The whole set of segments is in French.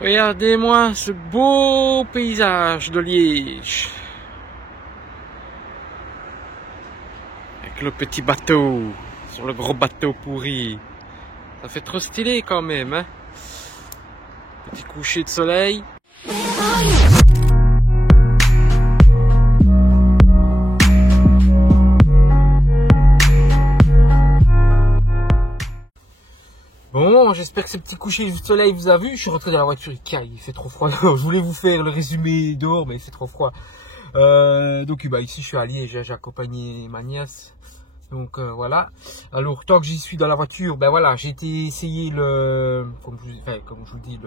Regardez-moi ce beau paysage de Liège. Avec le petit bateau, sur le gros bateau pourri. Ça fait trop stylé quand même, hein. Petit coucher de soleil. Bon, j'espère que ce petit coucher de soleil vous a vu. Je suis rentré dans la voiture, il fait trop froid. Je voulais vous faire le résumé dehors, mais c'est trop froid. Donc ici je suis à Liège, j'ai accompagné ma nièce. Donc voilà. Alors tant que j'y suis dans la voiture, ben voilà, j'ai été essayer comme je vous dis,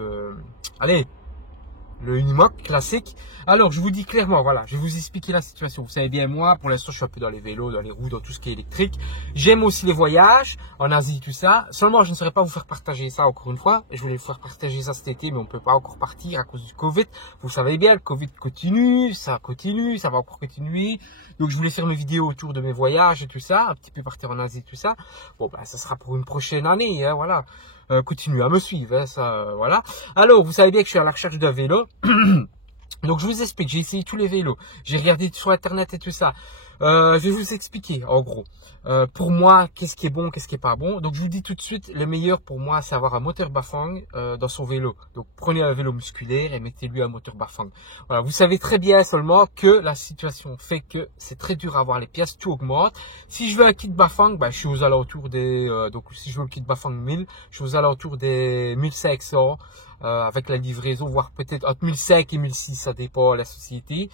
le Unimog classique. Alors je vous dis clairement, voilà, je vais vous expliquer la situation. Vous savez bien, moi pour l'instant je suis un peu dans les vélos, dans les roues, dans tout ce qui est électrique. J'aime aussi les voyages en Asie, tout ça. Seulement je ne saurais pas vous faire partager ça encore une fois. Je voulais vous faire partager ça cet été, mais on ne peut pas encore partir à cause du Covid. Vous savez bien, le Covid continue, ça va encore continuer. Donc je voulais faire mes vidéos autour de mes voyages et tout ça, un petit peu partir en Asie, tout ça. Bon ben ça sera pour une prochaine année, hein, voilà. Continuez à me suivre, hein, ça, voilà. Alors, vous savez bien que je suis à la recherche d'un vélo. Donc, je vous explique, j'ai essayé tous les vélos. J'ai regardé sur Internet et tout ça. Je vais vous expliquer, en gros. Pour moi, qu'est-ce qui est bon, qu'est-ce qui est pas bon. Donc, je vous dis tout de suite, le meilleur pour moi, c'est avoir un moteur Bafang dans son vélo. Donc, prenez un vélo musculaire et mettez-lui un moteur Bafang. Voilà, vous savez très bien seulement que la situation fait que c'est très dur à avoir les pièces, tout augmente. Si je veux un kit Bafang, je suis aux alentours des... donc, si je veux le kit Bafang 1000, je suis aux alentours des 1500 avec la livraison, voire peut-être entre 1500 et 1600, ça dépend de la société.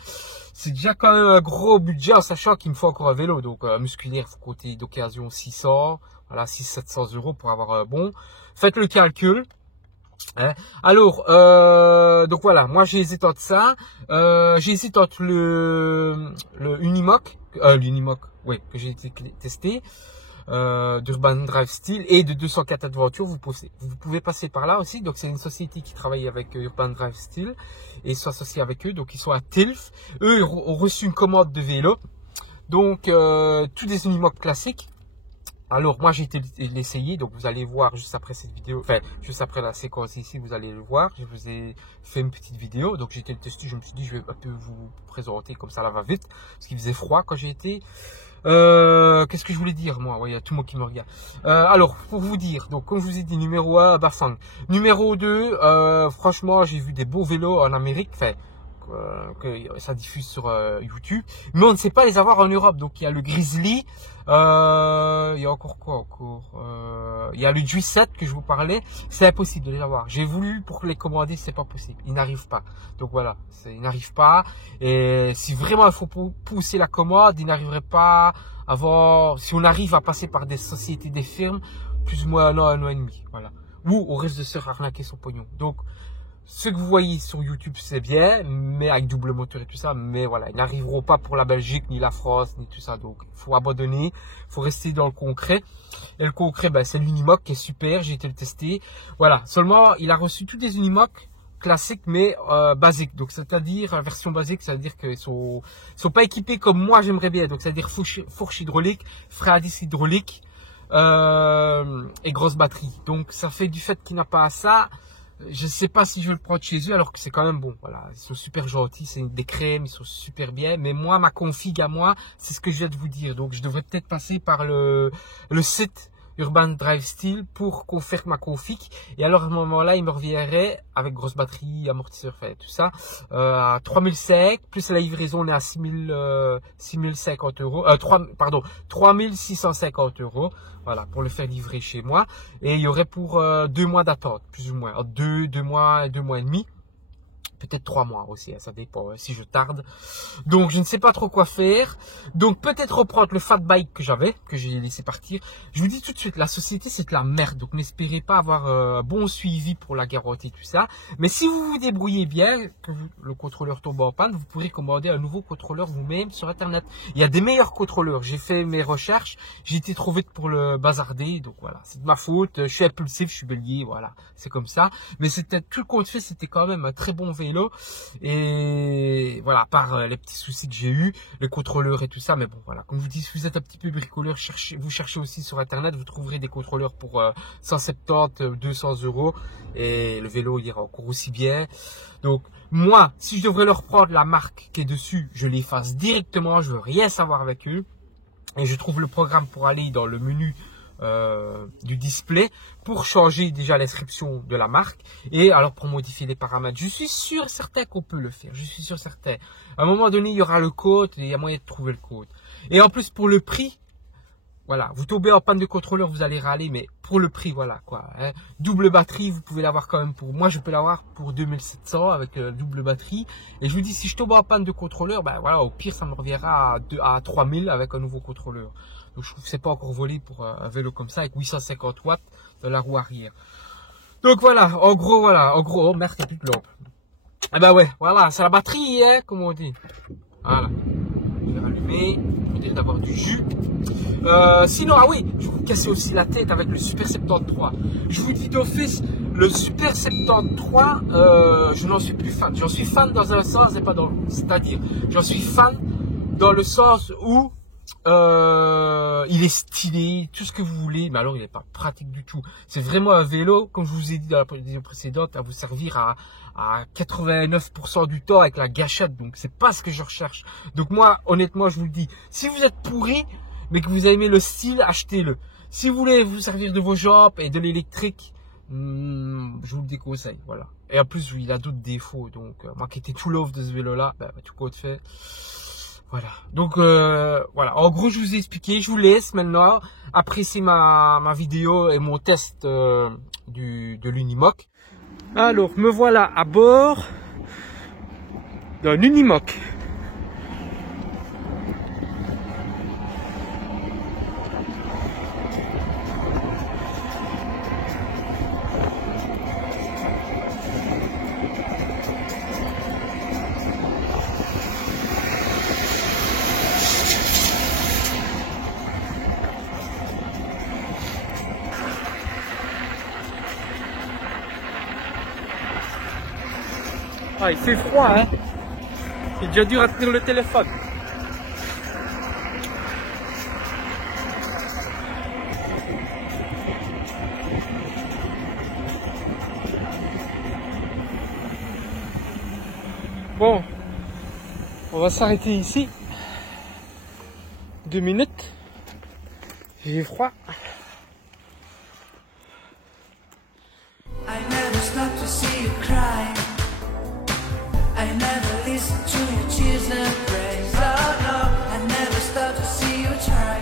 C'est déjà quand même un gros budget en sachant qu'il me faut encore un vélo. Donc musculaire, il faut compter d'occasion 600, voilà 600-700 € pour avoir un bon. Faites le calcul. Hein. Alors, donc voilà, moi j'ai hésité entre ça. J'ai hésité entre le Unimog, oui, que j'ai testé. D'Urban Drive Steel et de 204 Adventure, vous pouvez passer par là aussi. Donc c'est une société qui travaille avec Urban Drive Steel et sont associés avec eux, donc ils sont à Tilf. Eux ont reçu une commande de vélo, donc tous des Unimog classiques. Alors moi j'ai été l'essayer, donc vous allez voir juste après cette vidéo, enfin juste après la séquence ici, vous allez le voir. Je vous ai fait une petite vidéo, donc j'ai été le tester, je me suis dit je vais un peu vous présenter comme ça, là va vite, parce qu'il faisait froid quand j'ai été. Qu'est-ce que je voulais dire moi? Ouais, il y a tout le monde qui me regarde. Alors pour vous dire, donc comme je vous ai dit, numéro 1 Bafang, numéro 2 franchement j'ai vu des beaux vélos en Amérique, enfin que ça diffuse sur YouTube, mais on ne sait pas les avoir en Europe. Donc il y a le Grizzly, il y a encore quoi il y a le G7 que je vous parlais, c'est impossible de les avoir. J'ai voulu pour les commander, c'est pas possible, ils n'arrivent pas. Donc voilà, ils n'arrivent pas. Et si vraiment il faut pousser la commande, ils n'arriveraient pas avant. Si on arrive à passer par des sociétés, des firmes, plus ou moins un an et demi, voilà. Ou on risque de se arnaquer son pognon. Donc ce que vous voyez sur YouTube, c'est bien, mais avec double moteur et tout ça, mais voilà, ils n'arriveront pas pour la Belgique, ni la France, ni tout ça. Donc, il faut abandonner, il faut rester dans le concret. Et le concret, c'est l'Unimog qui est super, j'ai été le tester. Voilà, seulement, il a reçu tous des Unimog classiques, mais basiques. Donc, c'est-à-dire, version basique, c'est-à-dire qu'ils sont pas équipés comme moi, j'aimerais bien. Donc, c'est-à-dire fourche hydraulique, frein à disque hydraulique, et grosse batterie. Donc, ça fait du fait qu'il n'a pas ça. Je sais pas si je vais le prendre chez eux alors que c'est quand même bon. Voilà, ils sont super gentils, c'est des crèmes, ils sont super bien. Mais moi, ma config à moi, c'est ce que je viens de vous dire. Donc, je devrais peut-être passer par le site Urban Drive Steel pour qu'on fasse ma config. Et alors, à ce moment-là, il me reviendrait avec grosse batterie, amortisseur, tout ça, à 3005, plus la livraison, on est à 6050 €, 3650 €. Voilà, pour le faire livrer chez moi. Et il y aurait pour 2 mois d'attente, plus ou moins. 2 mois et 2 mois et demi. Peut-être 3 mois aussi, hein, ça dépend si je tarde. Donc je ne sais pas trop quoi faire. Donc peut-être reprendre le fat bike que j'avais, que j'ai laissé partir. Je vous dis tout de suite, la société c'est de la merde. Donc n'espérez pas avoir un bon suivi pour la garantie, tout ça. Mais si vous vous débrouillez bien, que le contrôleur tombe en panne, vous pourrez commander un nouveau contrôleur vous-même sur Internet. Il y a des meilleurs contrôleurs. J'ai fait mes recherches, j'ai été trop vite pour le bazarder. Donc voilà, c'est de ma faute. Je suis impulsif, je suis bélier, voilà. C'est comme ça. Mais c'était tout le compte fait, c'était quand même un très bon vélo. vélo. Et voilà, à part les petits soucis que j'ai eu, les contrôleurs et tout ça. Mais bon, voilà, comme je vous dis, si vous êtes un petit peu bricoleur, vous cherchez aussi sur internet, vous trouverez des contrôleurs pour 170, 200 €. Et le vélo ira encore aussi bien. Donc moi, si je devrais leur prendre la marque qui est dessus, je l'efface directement, je veux rien savoir avec eux. Et je trouve le programme pour aller dans le menu du display pour changer déjà l'inscription de la marque et alors pour modifier les paramètres. Je suis sûr certain qu'on peut le faire, je suis sûr certain. À un moment donné, il y aura le code et il y a moyen de trouver le code. Et en plus pour le prix, voilà, vous tombez en panne de contrôleur, vous allez râler, mais pour le prix, voilà quoi. Hein. Double batterie, vous pouvez l'avoir quand même pour. Moi, je peux l'avoir pour 2700 avec double batterie. Et je vous dis, si je tombe en panne de contrôleur, ben voilà, au pire, ça me reviendra à 3000 avec un nouveau contrôleur. Donc, je trouve que c'est pas encore volé pour un vélo comme ça avec 850 watts de la roue arrière. Donc voilà, en gros, oh merde, il n'y a plus de lampe. Eh ben ouais, voilà, c'est la batterie, hein, comme on dit. Voilà. Je vais rallumer, pour dire d'avoir du jus. Sinon, ah oui, je vais vous casser aussi la tête avec le Super 73. Je vous dis d'office, le Super 73, je n'en suis plus fan. J'en suis fan dans un sens et pas dans l'autre. C'est-à-dire, j'en suis fan dans le sens où il est stylé, tout ce que vous voulez, mais alors il n'est pas pratique du tout. C'est vraiment un vélo, comme je vous ai dit dans la vidéo précédente, à vous servir à 89% du temps avec la gâchette. Donc c'est pas ce que je recherche. Donc moi, honnêtement, je vous le dis, si vous êtes pourri, mais que vous aimez le style, achetez-le. Si vous voulez vous servir de vos jambes et de l'électrique, je vous le déconseille, voilà. Et en plus, il a d'autres défauts. Donc moi qui étais tout love de ce vélo-là, tout compte fait. Voilà. Donc voilà. En gros, je vous ai expliqué. Je vous laisse maintenant apprécier ma vidéo et mon test de l'Unimog. Alors, me voilà à bord d'un Unimog. Ah, il fait froid, hein. C'est déjà dur à tenir le téléphone. Bon, on va s'arrêter ici. 2 minutes. J'ai froid. I never stop to see you cry. I never listen to your tears and praise. Oh no, I never stop to see you try.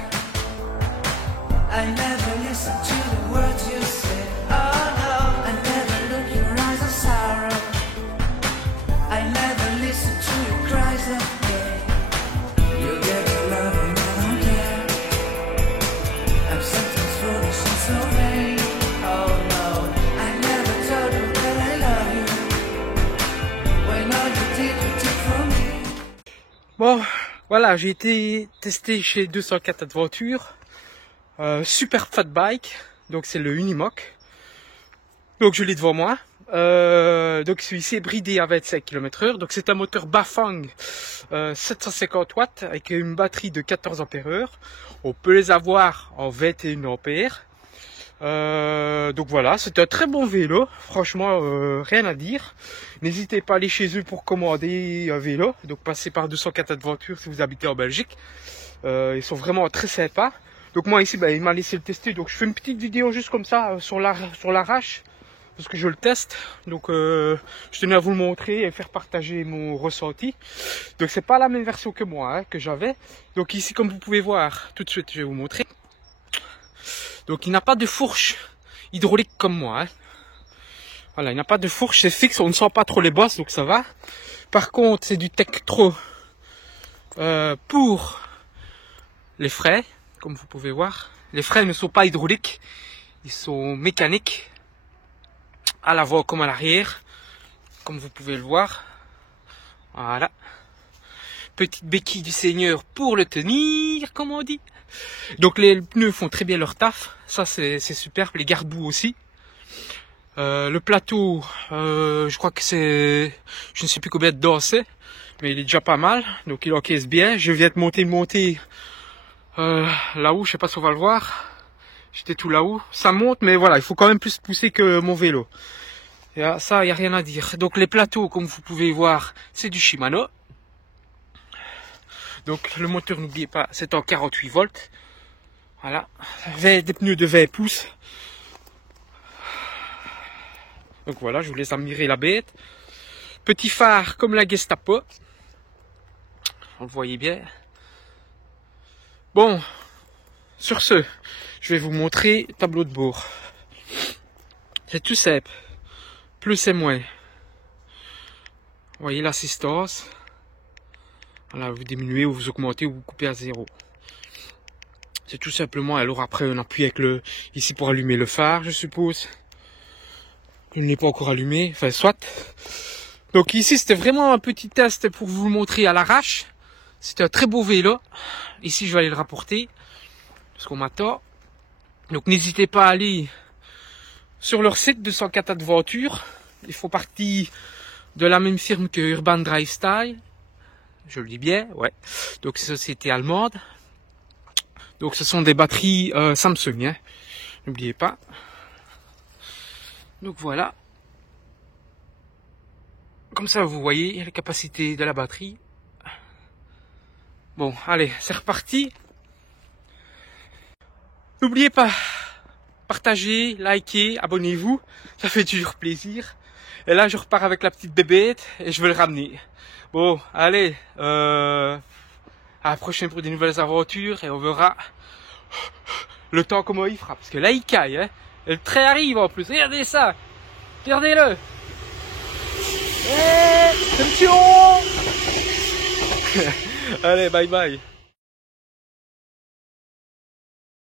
I never listen to the words you say. Oh no, I never look your eyes of sorrow. I never listen to your cries of pain. You get the love and I don't care. I'm sometimes foolish and so vain. Oh no, I never told you that I love you. When all you did for me. Bon, voilà, j'ai été testé chez 204 Adventures. Super fat bike. Donc c'est le Unimog. Donc je l'ai devant moi. Donc celui-ci est bridé à 25 km/h. Donc c'est un moteur Bafang 750 watts avec une batterie de 14 ampères. On peut les avoir en 21 ampères. Donc voilà, c'est un très bon vélo. Franchement, rien à dire. N'hésitez pas à aller chez eux pour commander un vélo. Donc passez par 204 Adventures si vous habitez en Belgique. Ils sont vraiment très sympas. Donc moi ici, il m'a laissé le tester. Donc je fais une petite vidéo juste comme ça sur l'arrache. Parce que je le teste. Donc je tenais à vous le montrer et faire partager mon ressenti. Donc c'est pas la même version que moi que j'avais. Donc ici, comme vous pouvez voir, tout de suite je vais vous montrer. Donc il n'a pas de fourche hydraulique comme moi. Voilà, il n'a pas de fourche, c'est fixe, on ne sent pas trop les bosses, donc ça va. Par contre, c'est du Tektro pour les freins, comme vous pouvez voir. Les freins ne sont pas hydrauliques, ils sont mécaniques, à l'avant comme à l'arrière, comme vous pouvez le voir. Voilà. Petite béquille du Seigneur pour le tenir, comme on dit. Donc les pneus font très bien leur taf, ça c'est super, les garde-boue aussi. Le plateau, je crois que c'est, je ne sais plus combien de dents c'est, mais il est déjà pas mal, donc il encaisse bien. Je viens de monter là-haut, je sais pas si on va le voir. J'étais tout là-haut, ça monte, mais voilà, il faut quand même plus pousser que mon vélo. Et ça, il n'y a rien à dire. Donc les plateaux, comme vous pouvez voir, c'est du Shimano. Donc le moteur, n'oubliez pas, c'est en 48 volts. Voilà, des pneus de 20 pouces. Donc voilà, je vous laisse admirer la bête. Petit phare comme la Gestapo. Vous le voyez bien. Bon, sur ce, je vais vous montrer le tableau de bord. C'est tout simple. Plus et moins. Vous voyez l'assistance. Voilà, vous diminuez ou vous augmentez ou vous coupez à 0. C'est tout simplement, alors après on appuie avec le, ici pour allumer le phare, je suppose. Il n'est pas encore allumé, enfin soit. Donc ici c'était vraiment un petit test pour vous le montrer à l'arrache. C'est un très beau vélo. Ici je vais aller le rapporter, parce qu'on m'attend. Donc n'hésitez pas à aller sur leur site 204 Adventures. Ils font partie de la même firme que Urban Drive Style. Je le dis bien, ouais. Donc c'est une société allemande. Donc ce sont des batteries Samsung, hein. N'oubliez pas. Donc voilà. Comme ça vous voyez la capacité de la batterie. Bon, allez, c'est reparti. N'oubliez pas, partagez, likez, abonnez-vous. Ça fait toujours plaisir. Et là je repars avec la petite bébête et je vais le ramener. Bon, allez, à la prochaine pour des nouvelles aventures et on verra le temps comment il fera. Parce que là il caille, hein. Et le trait arrive en plus, regardez ça. Regardez-le. Attention. Allez, bye bye.